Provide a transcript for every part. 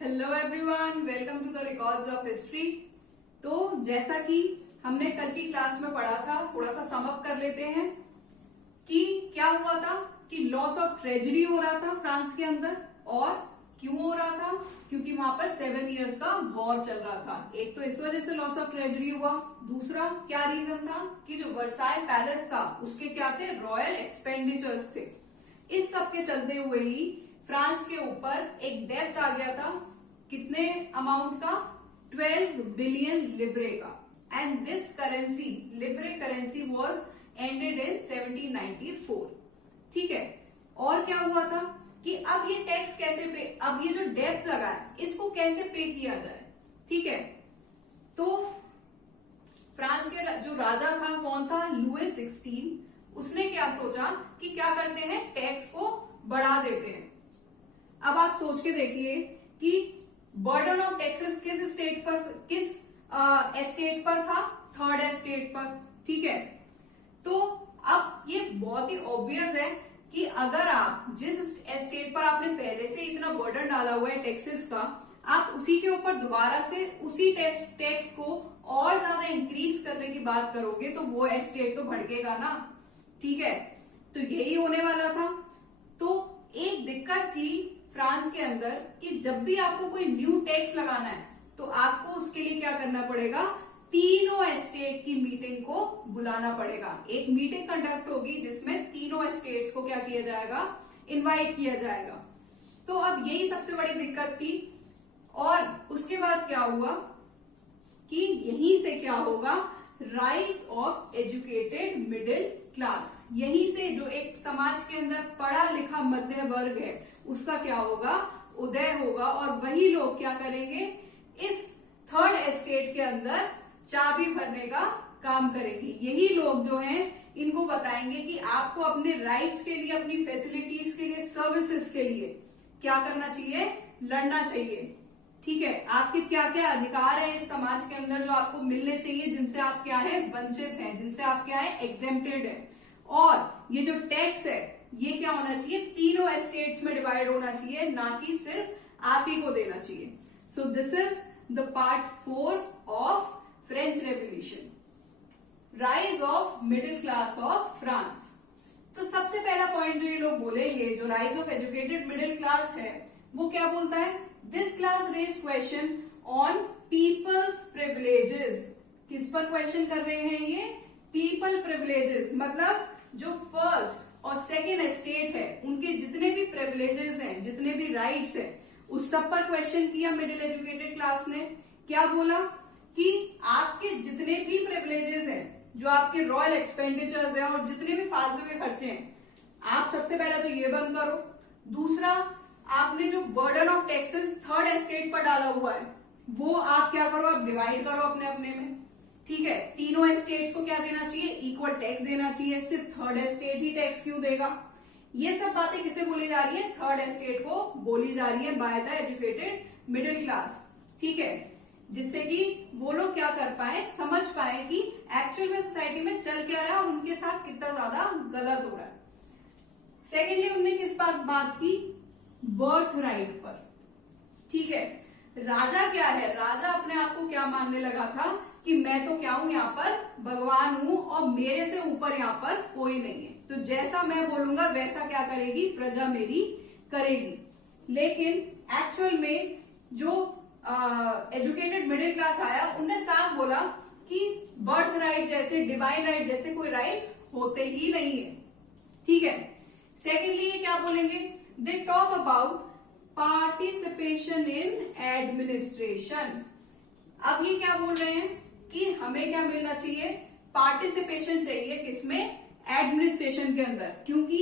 Hello everyone, welcome to the records of history. तो जैसा कि हमने कल की क्लास में पढ़ा था, थोड़ा सा सम अप कर लेते हैं कि क्या हुआ था कि लॉस ऑफ ट्रेजरी हो रहा था फ्रांस के अंदर। और क्यों हो रहा था? क्योंकि वहां पर 7 इयर्स का वॉर चल रहा था। एक तो इस वजह से लॉस ऑफ ट्रेजरी हुआ, दूसरा क्या रीजन था कि जो वर्साइल पैलेस था उसके क्या थे, रॉयल एक्सपेंडिचर्स थे। इस सब के चलते हुए ही फ्रांस के ऊपर एक डेब्ट आ गया था। कितने अमाउंट का? 12 बिलियन लिब्रे का। And this currency, Libre currency, was ended in 1794। ठीक है। और क्या हुआ था कि अब ये टैक्स कैसे पे, अब ये जो डेब्ट लगा है इसको कैसे पे किया जाए। ठीक है। तो फ्रांस के जो राजा था, कौन था? लुई 16। उसने क्या सोचा कि क्या करते हैं, टैक्स को बढ़ा देते हैं। अब आप सोच के देखिए कि बर्डन ऑफ टैक्सेस किस स्टेट पर, किस एस्टेट पर था? थर्ड एस्टेट पर। ठीक है। तो अब ये बहुत ही ऑब्वियस है कि अगर आप जिस एस्टेट पर आपने पहले से इतना बर्डन डाला हुआ है टैक्सेस का, आप उसी के ऊपर दोबारा से उसी टैक्स को और ज्यादा इंक्रीज करने की बात करोगे तो वो एस्टेट तो भड़केगा ना। ठीक है। तो यही होने वाला था। तो एक दिक्कत थी फ्रांस के अंदर कि जब भी आपको कोई न्यू टैक्स लगाना है तो आपको उसके लिए क्या करना पड़ेगा, तीनों एस्टेट की मीटिंग को बुलाना पड़ेगा। एक मीटिंग कंडक्ट होगी जिसमें तीनों एस्टेट्स को क्या किया जाएगा, इनवाइट किया जाएगा। तो अब यही सबसे बड़ी दिक्कत थी। और उसके बाद क्या हुआ कि यहीं से क्या होगा, rise of educated middle class. यहीं से जो एक समाज के अंदर पढ़ा लिखा मध्य वर्ग है उसका क्या होगा, उदय होगा। और वही लोग क्या करेंगे, इस थर्ड एस्टेट के अंदर चाबी भरने का काम करेंगे। यही लोग जो हैं इनको बताएंगे कि आपको अपने राइट्स के लिए, अपनी फैसिलिटीज के लिए, सर्विसेज के लिए क्या करना चाहिए, लड़ना चाहिए। ठीक है। आपके क्या क्या अधिकार है इस समाज के अंदर जो आपको मिलने चाहिए, जिनसे आप क्या है, वंचित हैं, जिनसे आप क्या है, एग्जेम्प्टेड है। और ये जो टैक्स है ये क्या होना चाहिए, तीनों एस्टेट्स में डिवाइड होना चाहिए, ना कि सिर्फ आप ही को देना चाहिए। So this is the part 4 of French revolution, rise of middle class of France. तो सबसे पहला पॉइंट जो ये लोग बोलेंगे, जो rise of educated middle class है, वो क्या बोलता है, this class raise question on people's privileges. किस पर क्वेश्चन कर रहे हैं ये, पीपल प्रिविलेजेस। मतलब जो फर्स्ट और सेकेंड एस्टेट है उनके जितने भी प्रिविलेजेस हैं, जितने भी राइट्स हैं, उस सब पर क्वेश्चन किया मिडिल एजुकेटेड क्लास ने। क्या बोला कि आपके जितने भी प्रिविलेजेस हैं, जो आपके रॉयल एक्सपेंडिचर्स हैं और जितने भी फालतू के खर्चे हैं, आप सबसे पहले तो ये बंद करो। दूसरा, आपने जो burden of taxes third estate पर डाला हुआ है वो आप क्या करो, आप डिवाइड करो अपने अपने में। ठीक है। तीनों एस्टेट्स को क्या देना चाहिए, इक्वल टैक्स देना चाहिए। सिर्फ थर्ड एस्टेट ही टैक्स क्यों देगा? ये सब बातें किसे बोली जा रही है, थर्ड एस्टेट को बोली जा रही है by the educated middle class. ठीक है। जिससे कि वो लोग क्या कर पाए, समझ पाए कि एक्चुअल में सोसाइटी में चल क्या रहा है और उनके साथ कितना ज्यादा गलत हो रहा है। सेकेंडली, उन्होंने किस पर बात की, बर्थ राइट पर। ठीक है। राजा क्या है, राजा अपने आप को क्या मानने लगा था कि मैं तो क्या हूं, यहाँ पर भगवान हूं और मेरे से ऊपर यहाँ पर कोई नहीं है। तो जैसा मैं बोलूंगा वैसा क्या करेगी, प्रजा मेरी करेगी। लेकिन एक्चुअल में जो एजुकेटेड मिडिल क्लास आया, उनने साफ बोला कि बर्थ राइट जैसे, डिवाइन राइट जैसे कोई राइट्स होते ही नहीं है। ठीक है। सेकेंडली क्या बोलेंगे, they talk about participation in administration. अब ये क्या बोल रहे हैं कि हमें क्या मिलना चाहिए, पार्टिसिपेशन चाहिए, किसमें, एडमिनिस्ट्रेशन के अंदर। क्योंकि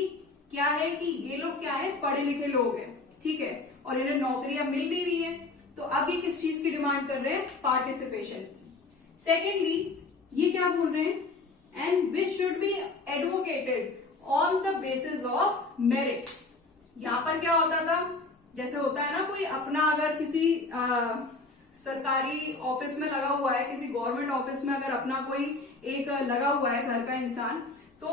क्या है कि ये लोग क्या है, पढ़े लिखे लोग हैं। ठीक है। और इन्हें नौकरियां मिल नहीं रही है, तो अब ये किस चीज की डिमांड कर रहे हैं, पार्टिसिपेशन की। सेकेंडली ये क्या बोल रहे हैं, and which should be advocated on the basis of merit. यहां पर क्या होता था, जैसे होता है ना, कोई अपना अगर किसी सरकारी ऑफिस में लगा हुआ है, किसी गवर्नमेंट ऑफिस में अगर अपना कोई एक लगा हुआ है घर का इंसान, तो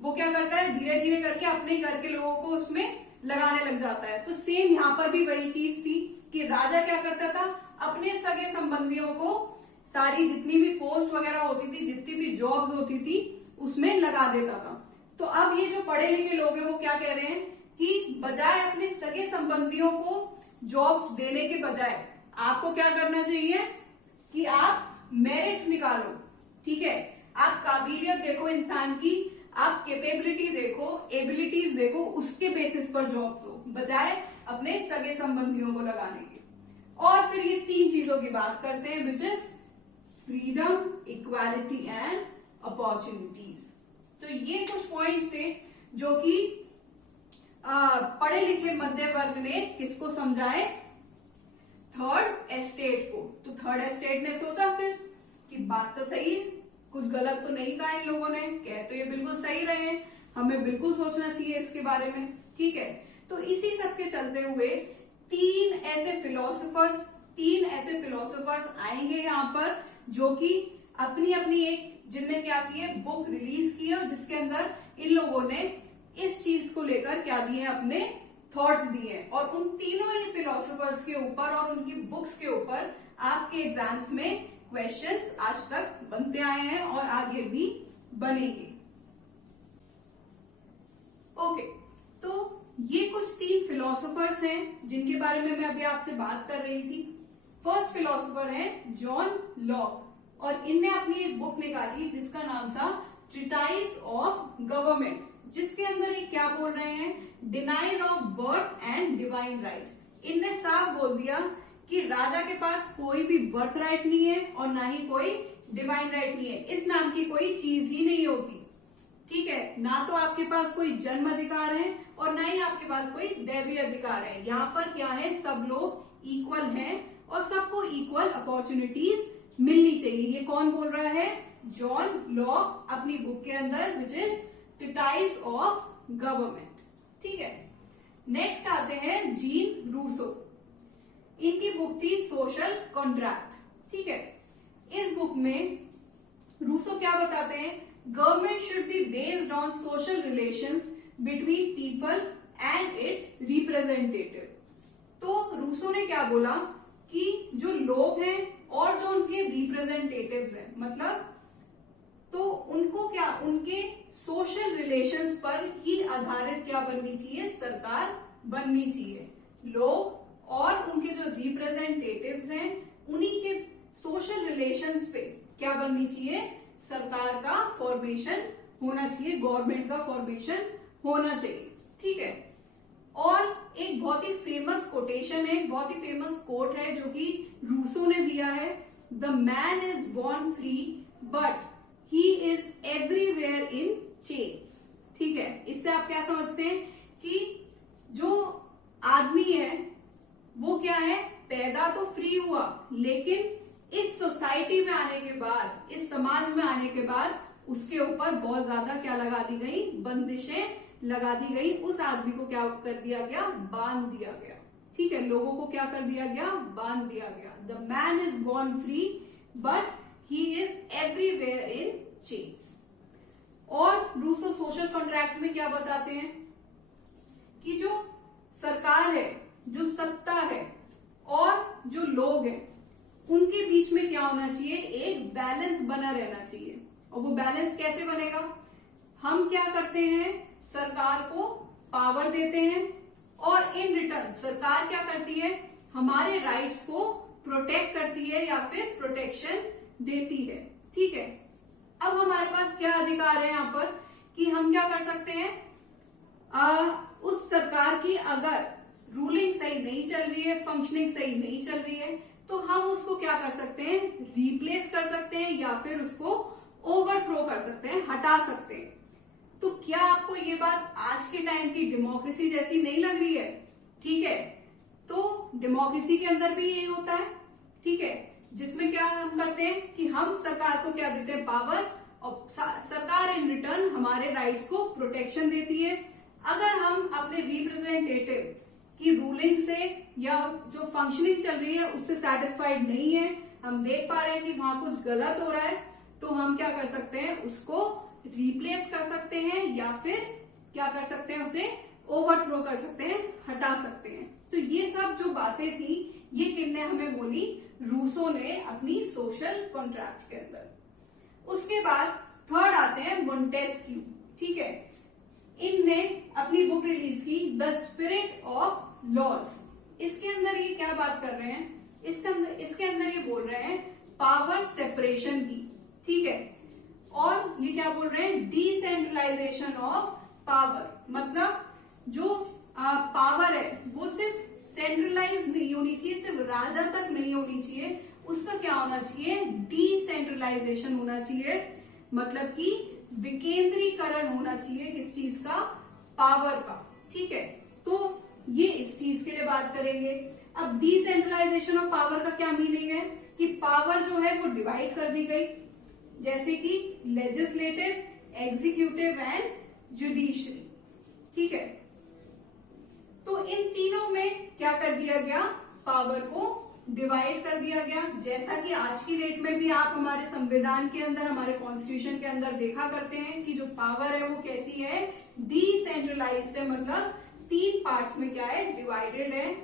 वो क्या करता है, धीरे धीरे करके अपने घर के लोगों को उसमें लगाने लग जाता है। तो सेम यहाँ पर भी वही चीज थी कि राजा क्या करता था, अपने सगे संबंधियों को सारी जितनी भी पोस्ट वगैरह होती थी, जितनी भी जॉब्स होती थी, उसमें लगा देता था। तो अब ये जो पढ़े लिखे लोग हैं वो क्या कह रहे हैं कि बजाय अपने सगे संबंधियों को जॉब्स देने के बजाय आपको क्या करना चाहिए कि आप मेरिट निकालो, ठीक है, आप काबिलियत देखो इंसान की, आप कैपेबिलिटी देखो, एबिलिटीज देखो, उसके बेसिस पर जॉब दो बजाय अपने सगे संबंधियों को लगाने के। और फिर ये 3 चीजों की बात करते हैं, which is freedom, equality and opportunities. तो ये कुछ पॉइंट्स थे जो कि पढ़े लिखे मध्य वर्ग ने किसको समझाए, थर्ड एस्टेट को। तो थर्ड एस्टेट ने सोचा फिर कि बात तो सही है, कुछ गलत तो नहीं कहा इन लोगों ने, कह तो ये बिल्कुल सही रहे हैं, हमें बिल्कुल सोचना चाहिए इसके बारे में, ठीक है। तो इसी सब के चलते हुए 3 ऐसे फिलोसोफर्स आएंगे यहाँ पर जो कि अपनी अपनी एक, जिनने क्या की है, बुक रिलीज की है और जिसके अंदर इन लोगों ने इस चीज को लेकर क्या दिए, अपने थॉट्स दिए। और उन तीनों ही फिलोसोफर्स के ऊपर और उनकी बुक्स के ऊपर आपके एग्जाम्स में क्वेश्चंस आज तक बनते आए हैं और आगे भी बनेंगे। ओके, तो ये कुछ 3 फिलोसोफर्स हैं जिनके बारे में मैं अभी आपसे बात कर रही थी। फर्स्ट फिलोसोफर है जॉन लॉक, और इनने अपनी एक बुक निकाली जिसका नाम था ट्रीटाइज ऑफ गवर्नमेंट, जिसके अंदर ये क्या बोल रहे हैं, denial of birth and divine rights. इनने साफ बोल दिया कि राजा के पास कोई भी बर्थ राइट नहीं है और ना ही कोई डिवाइन राइट नहीं है, इस नाम की कोई चीज ही नहीं होती, ठीक है। ना तो आपके पास कोई जन्म अधिकार है और ना ही आपके पास कोई दैवीय अधिकार है। यहाँ पर क्या है, सब लोग इक्वल हैं और सबको इक्वल अपॉर्चुनिटीज मिलनी चाहिए। ये कौन बोल रहा है, जॉन लॉक अपनी बुक के अंदर, which is treatise of government, ठीक है। नेक्स्ट आते हैं जीन रूसो, इनकी बुक थी सोशल कॉन्ट्रैक्ट, ठीक है। इस बुक में रूसो क्या बताते हैं, government should be based on social relations between people and it's representative. तो रूसो ने क्या बोला कि जो लोग हैं और जो उनके रिप्रेजेंटेटिव्स हैं, मतलब तो उनको क्या, उनके सोशल रिलेशंस पर ही आधारित क्या बननी चाहिए, सरकार बननी चाहिए। लोग और उनके जो रिप्रेजेंटेटिव्स हैं उन्हीं के सोशल रिलेशंस पे क्या बननी चाहिए, सरकार का फॉर्मेशन होना चाहिए, गवर्नमेंट का फॉर्मेशन होना चाहिए, ठीक है। और एक बहुत ही फेमस कोटेशन है, बहुत ही फेमस कोट है जो कि रूसो ने दिया है, the man is born free but he is everywhere in chains, ठीक है। इससे आप क्या समझते हैं कि जो आदमी है वो क्या है, पैदा तो फ्री हुआ लेकिन इस सोसाइटी में आने के बाद, इस समाज में आने के बाद उसके ऊपर बहुत ज्यादा क्या लगा दी गई, बंदिशें लगा दी गई। उस आदमी को क्या कर दिया गया, बांध दिया गया, ठीक है। लोगों को क्या कर दिया गया, बांध दिया गया। The man is born free but he is everywhere in chains. और रूसो सोशल कॉन्ट्रैक्ट में क्या बताते हैं कि जो सरकार है, जो सत्ता है और जो लोग हैं, उनके बीच में क्या होना चाहिए, एक बैलेंस बना रहना चाहिए। और वो बैलेंस कैसे बनेगा, हम क्या करते हैं, सरकार को पावर देते हैं और इन रिटर्न सरकार क्या करती है, हमारे राइट्स को प्रोटेक्ट करती है या फिर प्रोटेक्शन देती है, ठीक है। अब हमारे पास क्या अधिकार है यहाँ पर कि हम क्या कर सकते हैं, उस सरकार की अगर रूलिंग सही नहीं चल रही है, फंक्शनिंग सही नहीं चल रही है, तो हम उसको क्या कर सकते हैं, रिप्लेस कर सकते हैं या फिर उसको ओवरथ्रो कर सकते हैं, हटा सकते हैं। तो क्या आपको ये बात आज के टाइम की डेमोक्रेसी जैसी नहीं लग रही है, ठीक है। तो डेमोक्रेसी के अंदर भी यही होता है, ठीक है, जिसमें क्या हम करते हैं कि हम सरकार को क्या देते हैं, पावर, और सरकार इन रिटर्न हमारे राइट्स को प्रोटेक्शन देती है। अगर हम अपने रिप्रेजेंटेटिव की रूलिंग से या जो फंक्शनिंग चल रही है उससे सेटिस्फाइड नहीं है, हम देख पा रहे हैं कि वहां कुछ गलत हो रहा है, तो हम क्या कर सकते हैं, उसको रिप्लेस कर सकते हैं या फिर क्या कर सकते हैं, उसे ओवरथ्रो कर सकते हैं, हटा सकते हैं। तो ये सब जो बातें थी ये किसने हमें बोली? रूसो ने अपनी सोशल कॉन्ट्रैक्ट के अंदर। उसके बाद थर्ड आते हैं मोंटेस्क्यू। ठीक है, इनने अपनी बुक रिलीज की द स्पिरिट ऑफ लॉज। इसके अंदर ये क्या बात कर रहे हैं? इसके अंदर ये बोल रहे हैं पावर सेपरेशन की। ठीक है, और ये क्या बोल रहे हैं? Decentralization of power. मतलब जो पावर है वो सिर्फ सेंट्रलाइज नहीं होनी चाहिए, सिर्फ राजा तक नहीं होनी चाहिए, उसका क्या होना चाहिए? डिसेंट्रलाइजेशन होना चाहिए। मतलब कि विकेंद्रीकरण होना चाहिए किस चीज का? पावर का। ठीक है, तो ये इस चीज के लिए बात करेंगे। अब डिसेंट्रलाइजेशन ऑफ पावर का क्या मीनिंग है? कि पावर जो है वो डिवाइड कर दी गई, जैसे कि लेजिस्लेटिव, एग्जीक्यूटिव एंड जुडिशरी। ठीक है, तो इन तीनों में क्या कर दिया गया? पावर को डिवाइड कर दिया गया। जैसा कि आज की डेट में भी आप हमारे संविधान के अंदर, हमारे कॉन्स्टिट्यूशन के अंदर देखा करते हैं कि जो पावर है वो कैसी है? डिसेंट्रलाइज्ड है। मतलब 3 पार्ट्स में क्या है? डिवाइडेड है।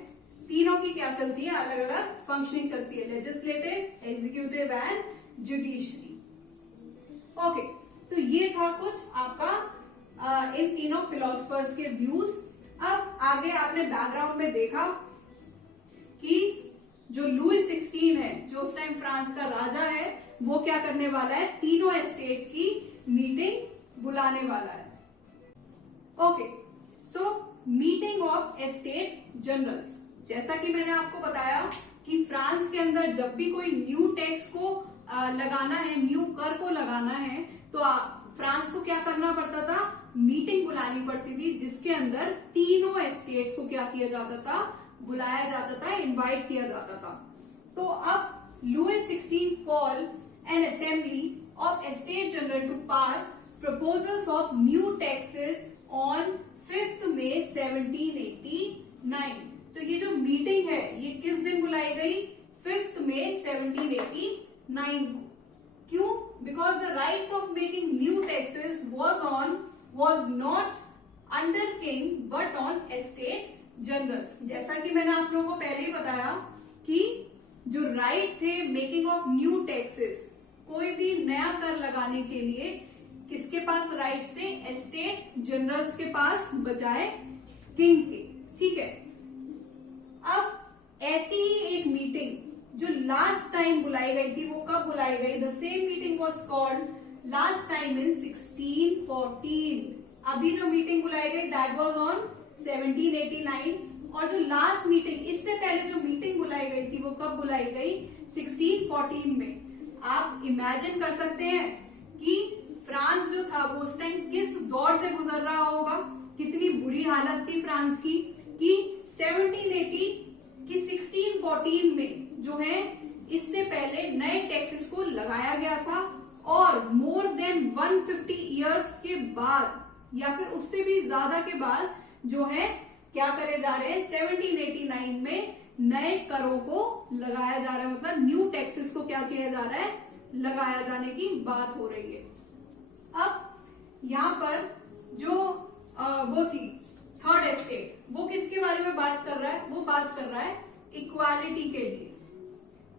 तीनों की क्या चलती है? अलग अलग फंक्शनिंग चलती है, legislative, executive and judiciary. Okay, तो ये था कुछ आपका इन तीनों फिलोसफर्स के व्यूज। अब आगे आपने बैकग्राउंड में देखा कि जो लुई 16 है, जो उस टाइम फ्रांस का राजा है, वो क्या करने वाला है? तीनों एस्टेट्स की मीटिंग बुलाने वाला है। Okay, so meeting of estate generals. जैसा कि मैंने आपको बताया कि फ्रांस के अंदर जब भी कोई न्यू टैक्स को लगाना है, न्यू कर को लगाना है, तो फ्रांस को क्या करना पड़ता था? मीटिंग बुलानी पड़ती थी, जिसके अंदर तीनों एस्टेट्स को क्या किया जाता था? बुलाया जाता था, इनवाइट किया जाता था। तो अब Louis 16 call an assembly of estate general to pass proposals of new taxes on 5 May 1789। तो ये जो मीटिंग है ये किस दिन बुलाई गई? 5 मई 1789 को। क्यों? Because the rights of making new taxes was not under king but on estate generals। जैसा कि मैंने आप लोगों को पहले ही बताया कि जो राइट थे मेकिंग ऑफ न्यू टैक्सेस, कोई भी नया कर लगाने के लिए किसके पास राइट्स थे? एस्टेट जनरल्स के पास, बजाय किंग के। ठीक है, अब ऐसी ही एक मीटिंग जो लास्ट टाइम बुलाई गई थी, वो कब बुलाई गई? The same meeting was called last time in 1614। अभी जो मीटिंग बुलाई गई दैट वाज ऑन 1789, और जो लास्ट मीटिंग, इससे पहले जो मीटिंग बुलाई गई थी वो कब बुलाई गई? 1614 में। आप इमेजिन कर सकते हैं कि फ्रांस जो था वो उस टाइम किस दौर से गुजर रहा होगा, कितनी बुरी हालत थी फ्रांस की, कि 1780 की 1614 में जो है इससे पहले नए टैक्सेस को लगाया गया था, और मोर देन 150 इयर्स के बाद या फिर उससे भी ज्यादा के बाद जो है क्या करे जा रहे हैं? 1789 में नए करों को लगाया जा रहा है। मतलब न्यू टैक्सेस को क्या किया जा रहा है? लगाया जाने की बात हो रही है। अब यहाँ पर जो वो थी थर्ड एस्टेट, वो किसके बारे में बात कर रहा है? वो बात कर रहा है इक्वालिटी के लिए।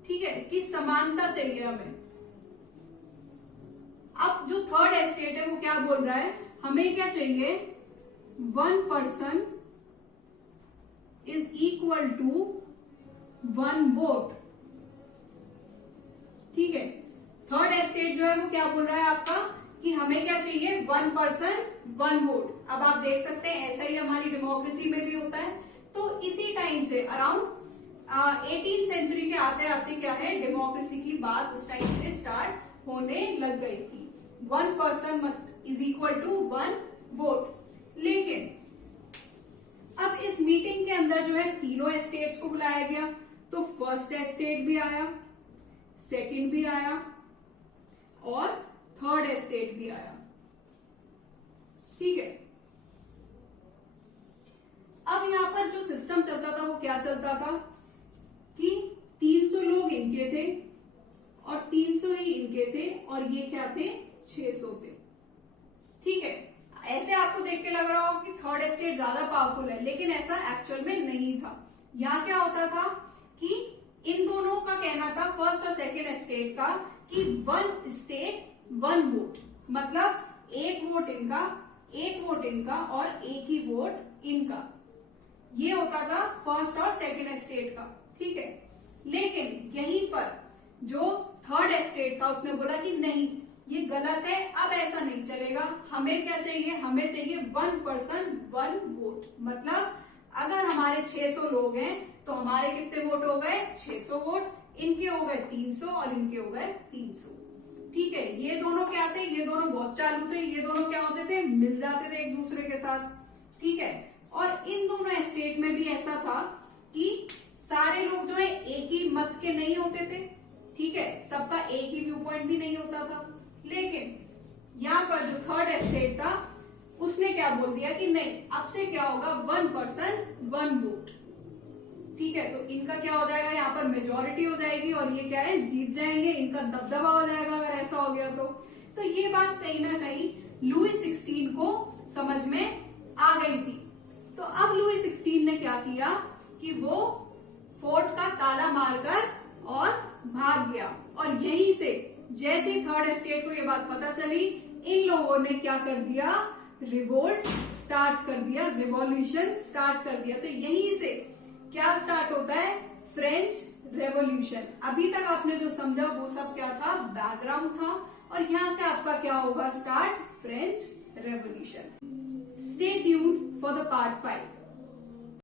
ठीक है, कि समानता चाहिए हमें। अब जो थर्ड एस्टेट है वो क्या बोल रहा है? हमें क्या चाहिए? 1 person is equal to 1 vote. ठीक है, थर्ड एस्टेट जो है वो क्या बोल रहा है आपका? कि हमें क्या चाहिए? 1 person 1 वोट। अब आप देख सकते हैं ऐसा ही हमारी डेमोक्रेसी में भी होता है। तो इसी टाइम से अराउंड 18th सेंचुरी के आते आते क्या है, डेमोक्रेसी की बात उस टाइम से स्टार्ट होने लग गई थी। 1 person is equal to 1 vote. लेकिन अब इस मीटिंग के अंदर जो है तीनों एस्टेट्स को बुलाया गया। तो फर्स्ट एस्टेट भी आया, सेकंड भी आया और थर्ड एस्टेट भी आया। ठीक है, अब यहां पर जो सिस्टम चलता था वो क्या चलता था कि 300 लोग इनके थे और 300 ही इनके थे, और ये क्या थे? 600 थे। ठीक है, ऐसे आपको देख के लग रहा हो कि थर्ड एस्टेट ज्यादा पावरफुल है, लेकिन ऐसा एक्चुअल में नहीं था। यहाँ क्या होता था कि कहना था फर्स्ट और सेकेंड स्टेट का कि वन स्टेट वन वोट, मतलब एक वोट इनका और एक ही वोट इनका, ये होता था फर्स्ट और सेकेंड स्टेट का, ठीक है। लेकिन यहीं पर जो थर्ड स्टेट था उसने बोला कि नहीं ये गलत है, अब ऐसा नहीं चलेगा, हमें क्या चाहिए, हमें चाहिए वन पर्सन वन वोट, मतलब अगर हमारे 600 लोग हैं तो हमारे कितने वोट हो गए, 600 वोट, इनके हो गए 300 और इनके हो गए 300, ठीक है। ये दोनों क्या थे, ये दोनों बहुत चालू थे, ये दोनों क्या होते थे, मिल जाते थे एक दूसरे के साथ, ठीक है। और इन दोनों स्टेट में भी ऐसा था कि सारे लोग जो है एक ही मत के नहीं होते थे, ठीक है, सबका एक ही व्यू पॉइंट भी नहीं होता था। लेकिन यहाँ पर जो थर्ड स्टेट था उसने क्या बोल दिया कि नहीं अब से क्या होगा, वन पर्सन वन वोट, ठीक है। तो इनका क्या हो जाएगा, यहाँ पर मेजोरिटी हो जाएगी और ये क्या है, जीत जाएंगे, इनका दबदबा हो जाएगा अगर ऐसा हो गया तो ये बात कहीं ना कहीं लुई 16 को समझ में आ गई थी। तो अब लुई 16 ने क्या किया कि वो फोर्ट का ताला मारकर और भाग गया, और यहीं से जैसे थर्ड स्टेट को ये बात पता चली, इन लोगों ने क्या कर दिया, रिवोल्ट स्टार्ट कर दिया, रिवॉल्यूशन स्टार्ट कर दिया। तो यहीं से क्या स्टार्ट होता है, फ्रेंच रेवोल्यूशन। अभी तक आपने जो समझा वो सब क्या था, बैकग्राउंड था, और यहां से आपका क्या होगा start, French revolution. Stay tuned for the part 5।